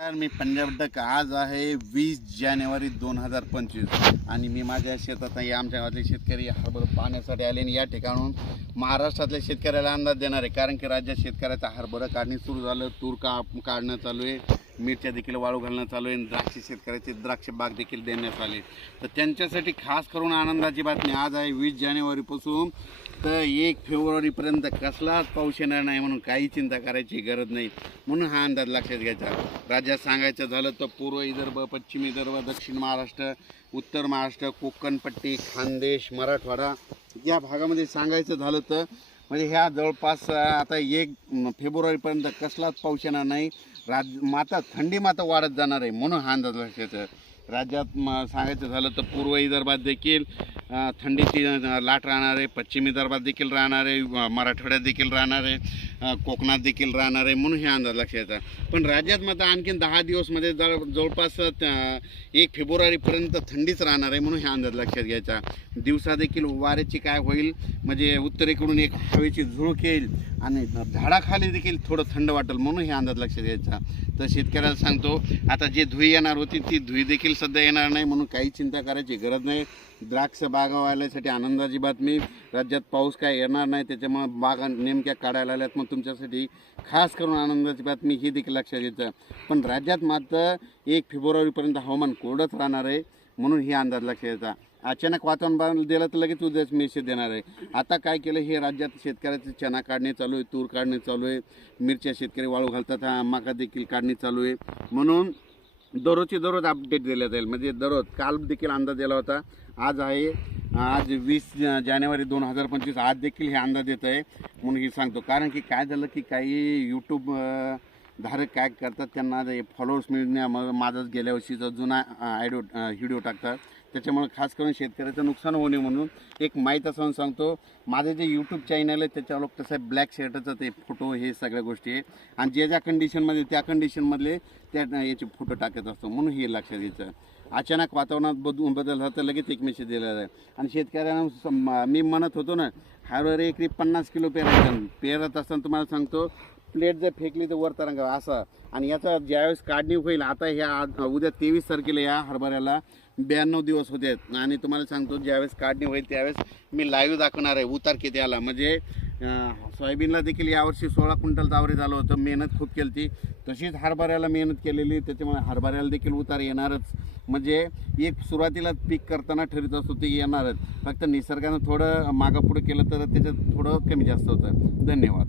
मी Punjab duck आज आहे 20 जानेवारी 2025 आणि मी माझ्या शेतात आहे. आमच्या गावातले शेतकरी हरभरा पाण्यासाठी आले आणि या ठिकाणून महाराष्ट्रातल्या शेतकऱ्याला अंदाज देणार आहे. कारण की राज्यात शेतकऱ्याचा हरभरा काढणी सुरू झालं, तूर काढणं चालू आहे, मिरच्या देखील वाळू घालणं चालू आहे, द्राक्ष शेतकऱ्याचे द्राक्ष बाग देखील देण्यात आले. तर त्यांच्यासाठी खास करून आनंदाची बातमी आज आहे. 20 जानेवारीपासून तर 1 फेब्रुवारीपर्यंत कसलाच पाऊस येणार नाही म्हणून काही चिंता करायची गरज नाही. म्हणून हा अंदाज लक्षात घ्यायचा. राज्यात सांगायचं झालं तर पूर्व विदर्भ, पश्चिम विदर्भ, दक्षिण महाराष्ट्र, उत्तर महाराष्ट्र, कोकणपट्टी, खानदेश, मराठवाडा या भागामध्ये सांगायचं झालं तर म्हणजे ह्या जवळपास आता 1 फेब्रुवारीपर्यंत कसलाच पाऊस येणार नाही. माता थंडी माता वाढत जाणार आहे म्हणून हा अंदाज लक्षात. राज्यात सांगायचं झालं तर पूर्व विदर्भात देखील थंडीची लाट राहणार आहे, पश्चिम विदर्भात देखील राहणार आहे, मराठवाड्यात देखील राहणार आहे, कोकणात देखील राहणार आहे म्हणून हे अंदाज लक्षात येतात. पण राज्यात मात्र आणखीन 10 दिवसमध्ये जवळपास 1 फेब्रुवारीपर्यंत थंडीच राहणार आहे म्हणून हे अंदाज लक्षात घ्यायचा. दिवसा देखील वाऱ्याची काय होईल म्हणजे उत्तरेकडून एक हवेची झुळूक येईल आणि झाडाखाली देखील थोडं थंड वाटेल म्हणून हे अंदाज लक्षात घ्यायचा. तर शेतकऱ्याला सांगतो आता जे धुई येणार होती ती धुई देखील सध्या येणार नाही म्हणून काही चिंता करायची गरज नाही. द्राक्ष बागावाल्यासाठी आनंदाची बातमी. राज्यात पाऊस काय येणार नाही त्याच्यामुळे बागा नेमक्या काढायला आल्यात. मग तुमच्यासाठी खास करून आनंदाची बातमी ही देखील लक्षात घ्यायचं. पण राज्यात मात्र 1 फेब्रुवारीपर्यंत हवामान कोरडंच राहणार आहे म्हणून ही अंदाज लक्षात घ्यायचा. अचानक वातावरण दिलं तर लगेच उद्याच मेसेज देणार आहे. आता काय केलं हे राज्यात शेतकऱ्याचे चणा काढणे चालू आहे, तूर काढणे चालू आहे, मिरच्या शेतकरी वाळू घालतात, मका देखील काढणी चालू आहे. म्हणून दररोजची दररोज अपडेट दिला जाईल. म्हणजे दररोज काल देखील अंदाज दिला होता. आज 20 जानेवारी 2025 आज देखील हे अंदाज येत आहे म्हणून हे सांगतो. कारण की काय झालं की काही यूट्यूब धारक काय करतात त्यांना फॉलोअर्स मिळण्यामुळे माझाच गेल्या वर्षीचा जुना व्हिडिओ टाकतात. त्याच्यामुळे खास करून शेतकऱ्याचं नुकसान होऊ नये म्हणून एक माहीत असं सांगतो. माझं जे यूट्यूब चॅनल आहे त्याच्यावर कसं ब्लॅक शर्टाचं ते फोटो हे सगळ्या गोष्टी आहे आणि ज्या कंडिशनमध्ये त्या कंडिशनमधले त्या याचे फोटो टाकत असतो म्हणून हे लक्षात घ्यायचं. अचानक वातावरणात बदल झालं तर लगेच एक मेसेज दिला आहे. आणि शेतकऱ्यांना मी म्हणत होतो ना हरभरा एकरी 50 किलो पेरत असताना तुम्हाला सांगतो प्लेट जर फेकली तर वर तरंगा असा. आणि याचा ज्यावेळेस काढणी होईल आता ह्या उद्या 23 तारखेला या हरभऱ्याला 92 दिवस होते आणि तुम्हाला सांगतो ज्यावेळेस काढणी होईल त्यावेळेस मी लाईव्ह दाखवणार आहे उतार किती आला. म्हणजे सोयाबीनला देखील यावर्षी 16 क्विंटल आवरे झालं होतं. मेहनत खूप केली ती तशीच हरभऱ्याला मेहनत केलेली त्याच्यामुळे हरभऱ्याला देखील उतार येणारच. म्हणजे एक सुरुवातीला पीक करताना ठरत असतो ते येणारच. फक्त निसर्गानं थोडं मागं पुढं केलं तर त्याच्यात थोडं कमी जास्त होतं. धन्यवाद.